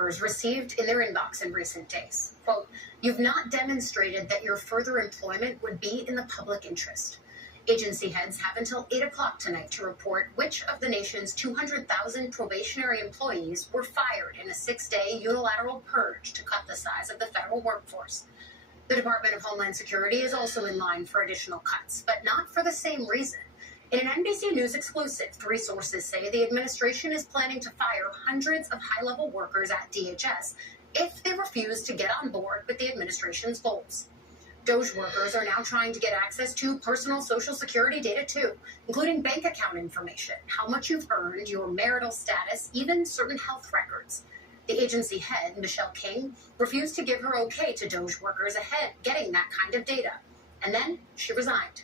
workers received in their inbox in recent days. Quote, "You've not demonstrated that your further employment would be in the public interest." Agency heads have until 8 o'clock tonight to report which of the nation's 200,000 probationary employees were fired in a 6-day unilateral purge to cut the size of the federal workforce. The Department of Homeland Security is also in line for additional cuts, but not for the same reason. In an NBC News exclusive, 3 sources say the administration is planning to fire hundreds of high-level workers at DHS if they refuse to get on board with the administration's goals. DOJ workers are now trying to get access to personal Social Security data too, including bank account information, how much you've earned, your marital status, even certain health records. The agency head, Michelle King, refused to give her okay to DOJ workers ahead getting that kind of data. And then she resigned.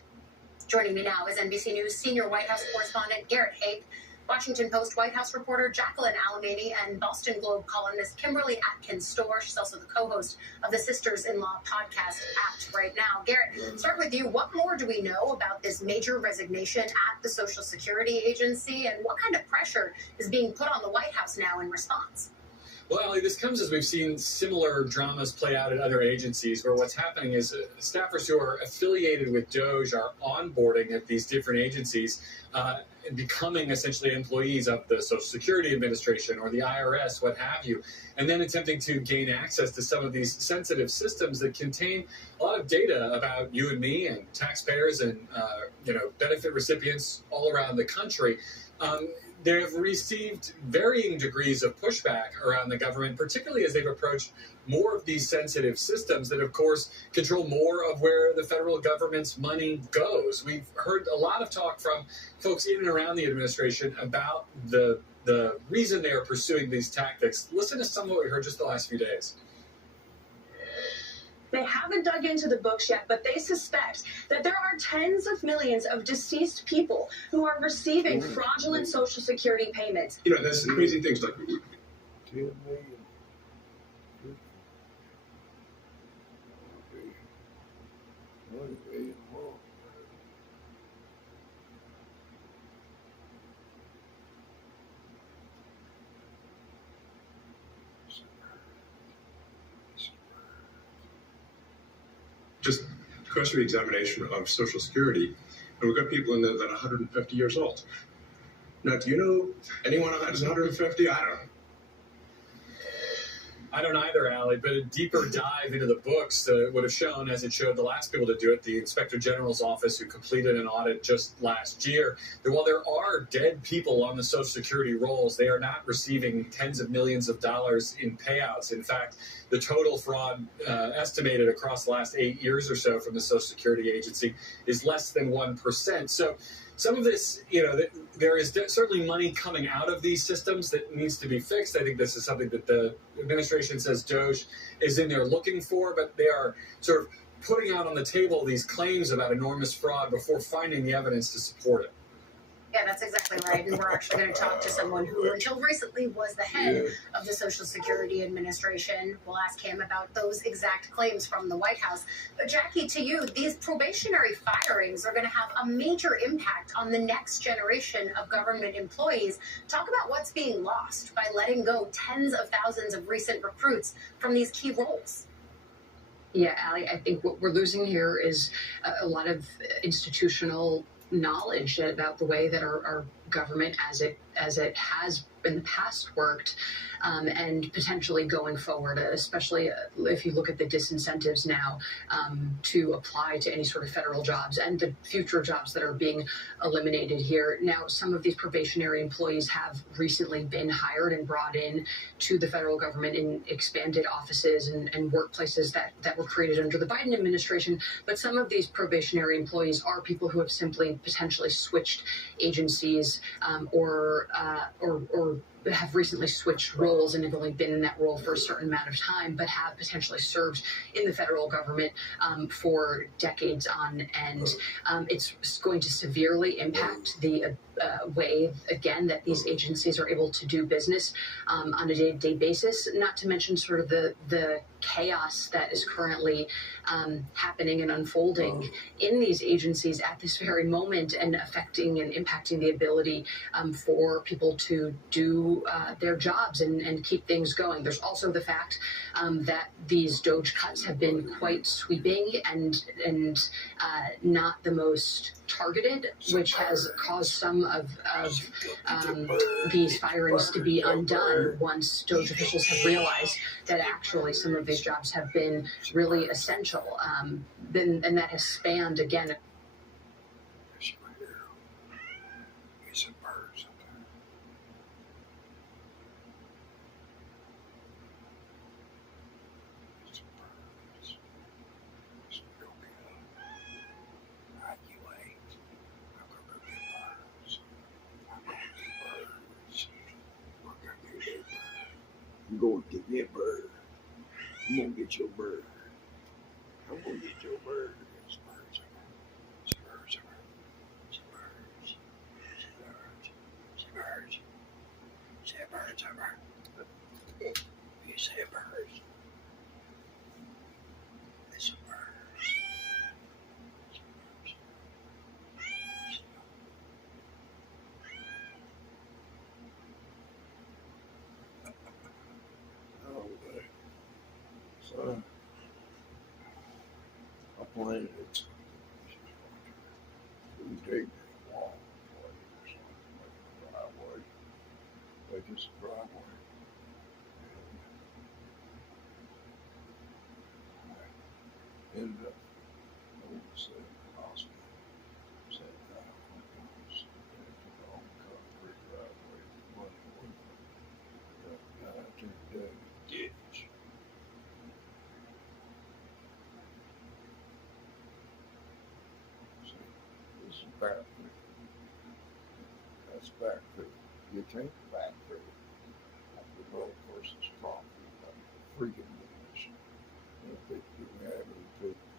Joining me now is NBC News senior White House correspondent Garrett Haake, Washington Post White House reporter Jacqueline Alamany, and Boston Globe columnist Kimberly Atkins-Storr. She's also the co-host of the Sisters-in-Law podcast Act Right Now. Garrett, start with you. What more do we know about this major resignation at the Social Security Agency, and what kind of pressure is being put on the White House now in response? Well, Ali, this comes as we've seen similar dramas play out at other agencies where what's happening is staffers who are affiliated with DOJ are onboarding at these different agencies and becoming essentially employees of the Social Security Administration or the IRS, what have you, and then attempting to gain access to some of these sensitive systems that contain a lot of data about you and me and taxpayers and benefit recipients all around the country. They have received varying degrees of pushback around the government, particularly as they've approached more of these sensitive systems that, of course, control more of where the federal government's money goes. We've heard a lot of talk from folks in and around the administration about the reason they are pursuing these tactics. Listen to some of what we heard just the last few days. They haven't dug into the books yet, but they suspect that there are tens of millions of deceased people who are receiving fraudulent Social Security payments. You know, that's crazy things like... 10 million. Just cursory examination of Social Security, and we've got people in there that are 150 years old. Now, do you know anyone that is 150? I don't know. I don't either, Ali, but a deeper dive into the books would have shown, as it showed the last people to do it, the Inspector General's office who completed an audit just last year, that while there are dead people on the Social Security rolls, they are not receiving tens of millions of dollars in payouts. In fact, the total fraud estimated across the last 8 years or so from the Social Security Agency is less than 1%. So some of this, there is certainly money coming out of these systems that needs to be fixed. I think this is something that the administration says DOJ is in there looking for, but they are sort of putting out on the table these claims about enormous fraud before finding the evidence to support it. Yeah, that's exactly right. And we're actually going to talk to someone who, until recently, was the head of the Social Security Administration. We'll ask him about those exact claims from the White House. But Jackie, to you, these probationary firings are going to have a major impact on the next generation of government employees. Talk about what's being lost by letting go tens of thousands of recent recruits from these key roles. Yeah, Ali, I think what we're losing here is a lot of institutional knowledge about the way that our government as it has in the past worked, and potentially going forward, especially if you look at the disincentives now to apply to any sort of federal jobs and the future jobs that are being eliminated here. Now, some of these probationary employees have recently been hired and brought in to the federal government in expanded offices and workplaces that were created under the Biden administration. But some of these probationary employees are people who have simply potentially switched agencies or have recently switched roles and have only been in that role for a certain amount of time, but have potentially served in the federal government for decades on end. It's going to severely impact the way, again, that these agencies are able to do business on a day-to-day basis, not to mention sort of the chaos that is currently happening and unfolding in these agencies at this very moment, and affecting and impacting the ability for people to do do their jobs and keep things going. There's also the fact that these Doge cuts have been quite sweeping and not the most targeted, which has caused some of these firings to be undone once Doge officials have realized that actually some of these jobs have been really essential. And that has spanned, again, I'm going to get that bird. I'm going to get your bird. I'm going to get your bird. It's birds. It's birds. It's birds. It's birds. It's birds. It's birds. You say birds. It's a bird. So, I planted it. We dig that wall driveway. Like it's a driveway. And I ended up going to the hospital. Sat down on the long concrete driveway. Got out to the ditch. This is back through. That's back through. You can't back through the road person's property like the freaking mission. If they didn't have any people,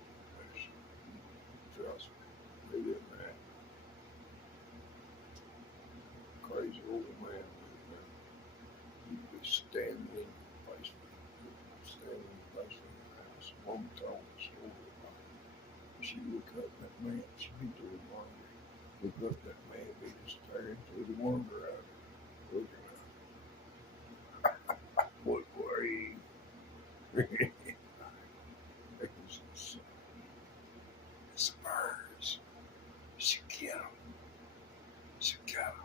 trust me, they didn't have crazy old man with them. He'd be standing in the basement, standing in the basement of the house. Mom told the story about it. She would cut that man, she'd be doing laundry. He'd look at that man, be just staring through the wonder out of it, looking at him. What were you? It's birds. She get them. She got them.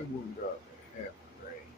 only one got half a brain.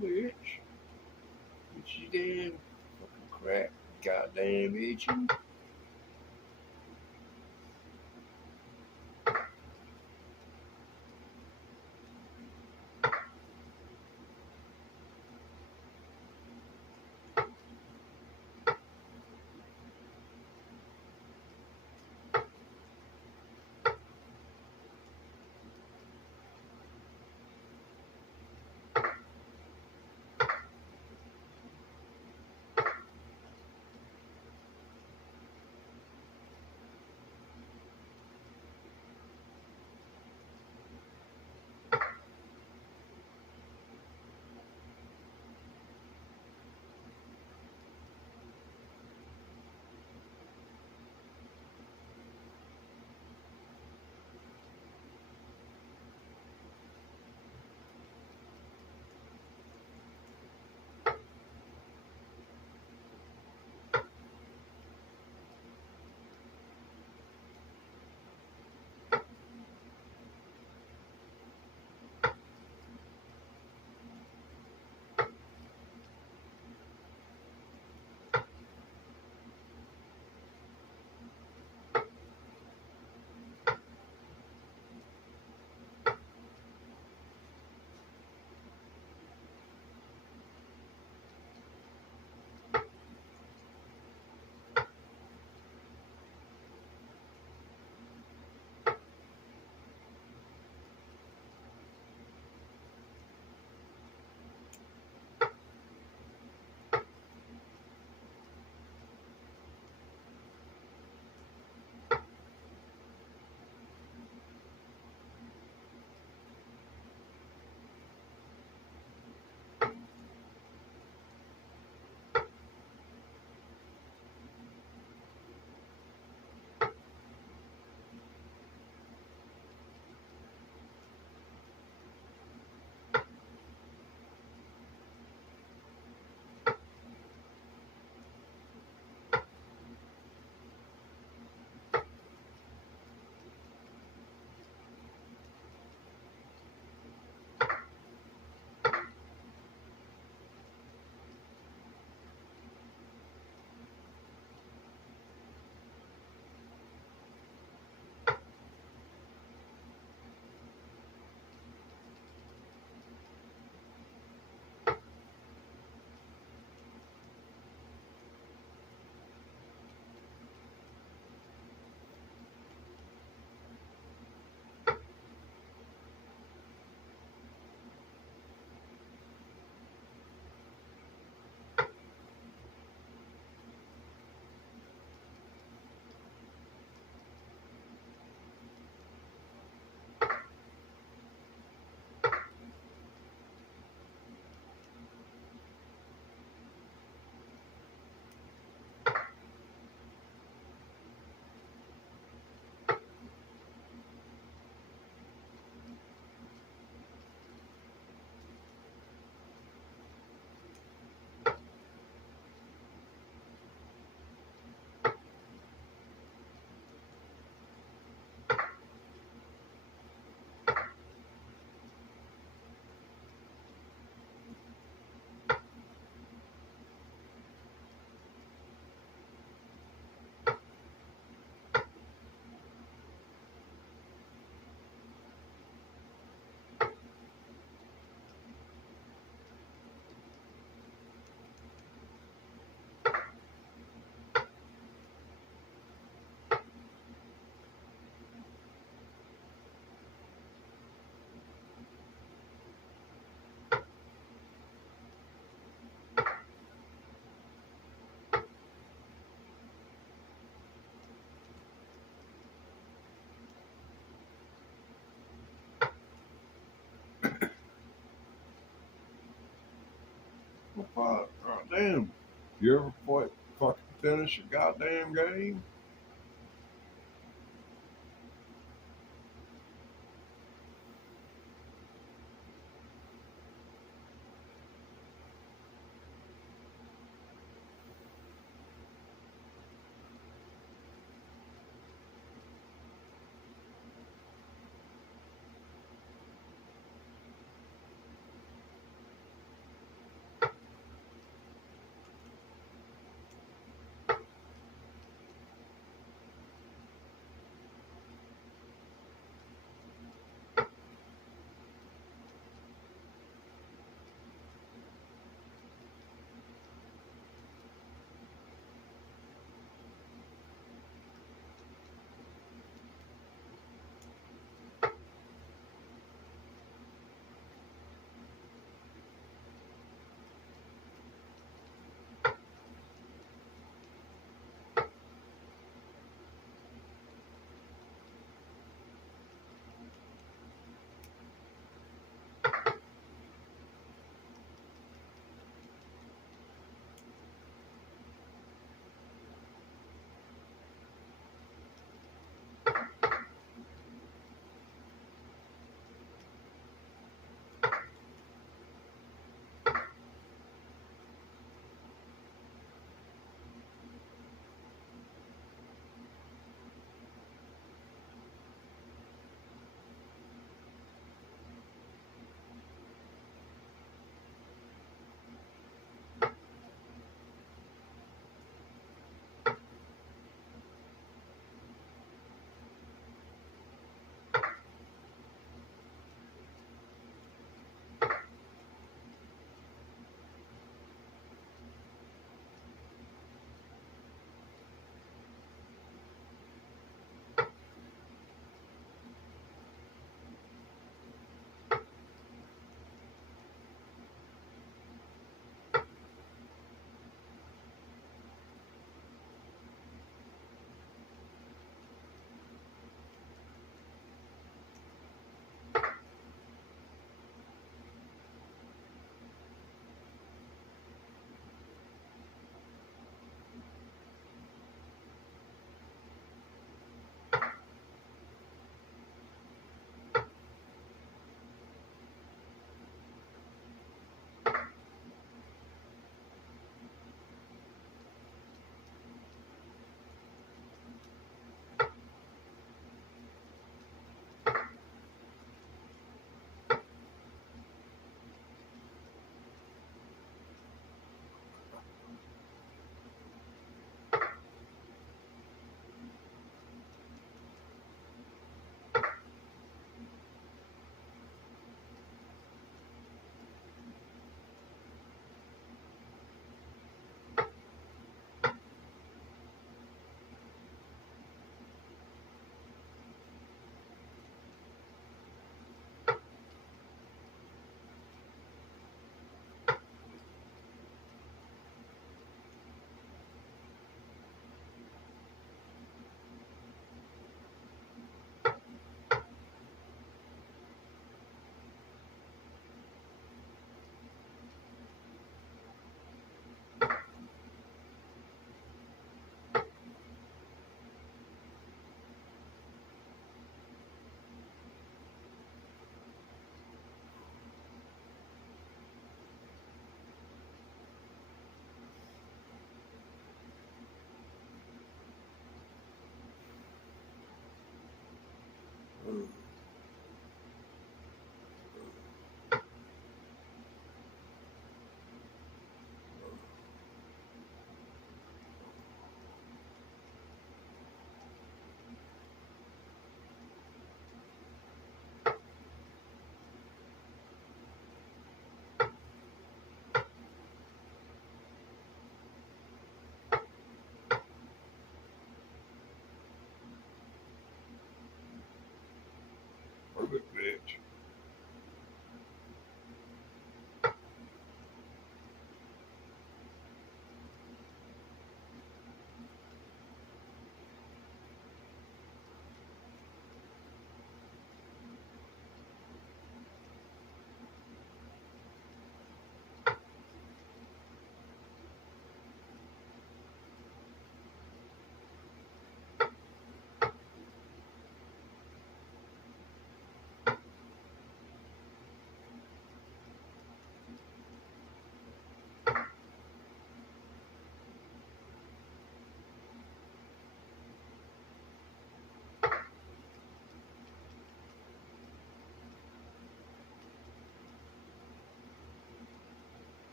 Bitch. Bitch, you damn fucking crap. Goddamn itching. Well, damn. You ever fucking finish a goddamn game?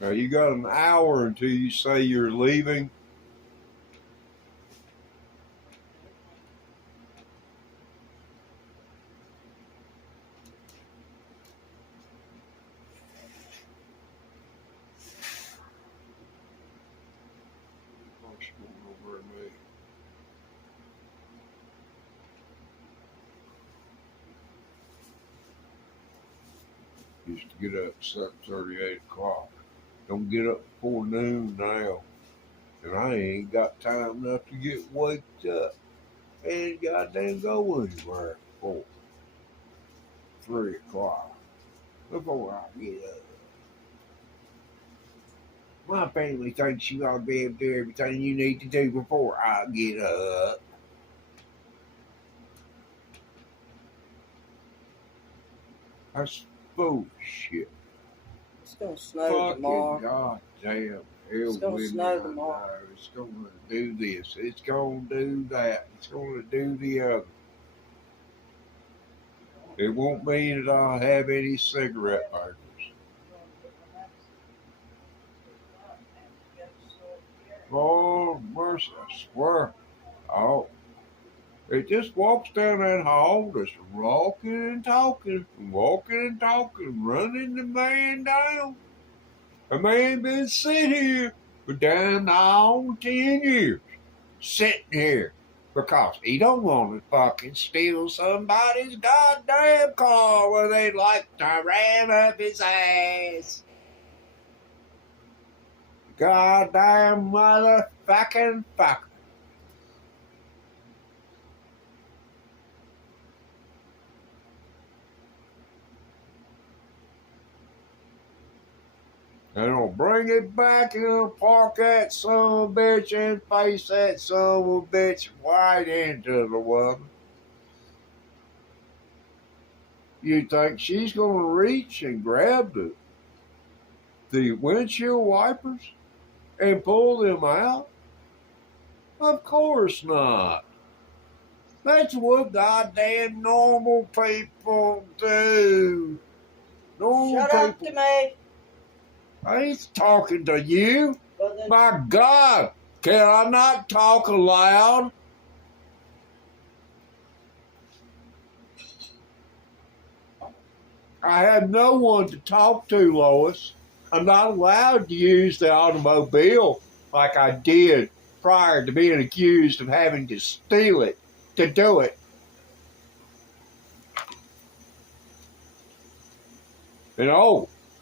Now you got an hour until you say you're leaving. Over at me. Used to get up at 7:30, 8 o'clock. Don't get up before noon now. And I ain't got time enough to get waked up. And goddamn go anywhere before 3 o'clock. Before I get up. My family thinks you ought to be able to do everything you need to do before I get up. That's bullshit. It's gonna snow tomorrow. Goddamn It's gonna snow tomorrow. It's gonna do this. It's gonna do that. It's gonna do the other. It won't mean that I'll have any cigarette burgers. Oh, mercy, I swear. Oh, it just walks down that hall, just walking and talking, running the man down. The man been sitting here for damn all 10 years, sitting here, because he don't want to fucking steal somebody's goddamn car where they'd like to ram up his ass. Goddamn motherfucking fucker. And I'll bring it back and I'll park that son of a bitch and face that son of a bitch right into the weather. You think she's going to reach and grab the windshield wipers and pull them out? Of course not. That's what goddamn normal people do. Shut up to me. I ain't talking to you. My God, can I not talk aloud? I have no one to talk to, Lois. I'm not allowed to use the automobile like I did prior to being accused of having to steal it to do it. And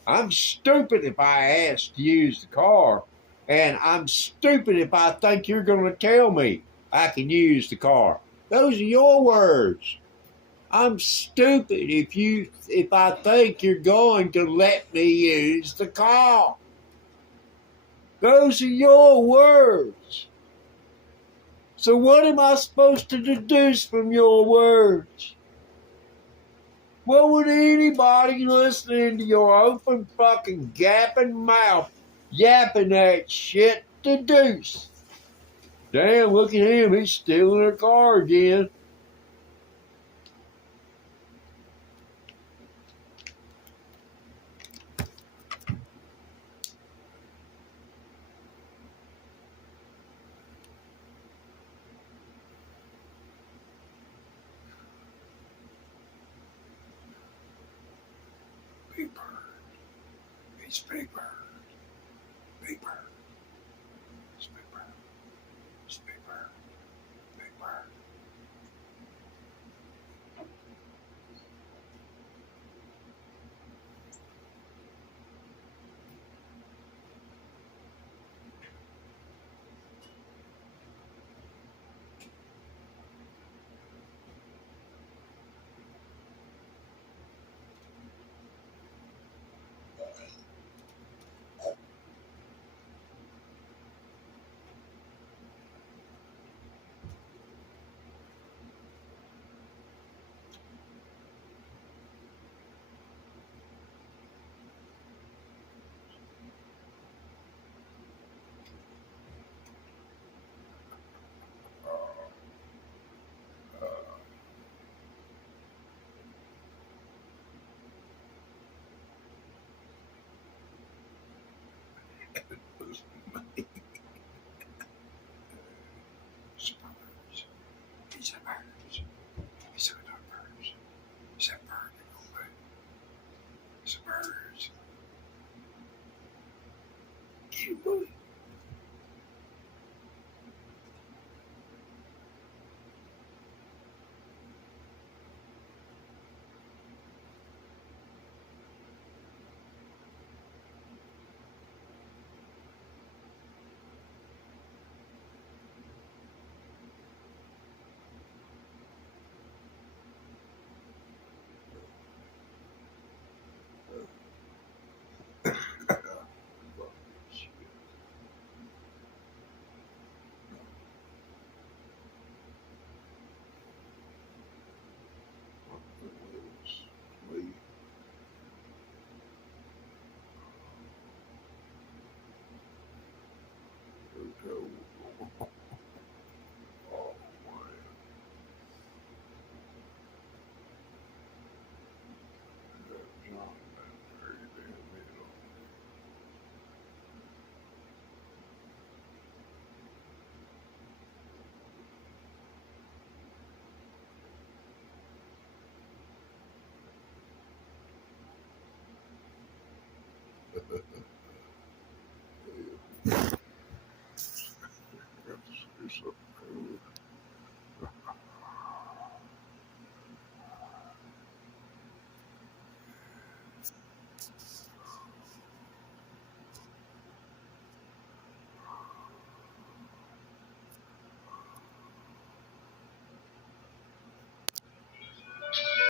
I'm stupid if I ask to use the car, and I'm stupid if I think you're going to tell me I can use the car. Those are your words. I'm stupid if I think you're going to let me use the car. Those are your words. So what am I supposed to deduce from your words? What would anybody listening to your open fucking gapping mouth yapping that shit deduce? Damn, look at him. He's stealing her car again. Big Bird. It's Big Bird. Big Bird. It's Big Bird. It's Big Bird. Big Bird.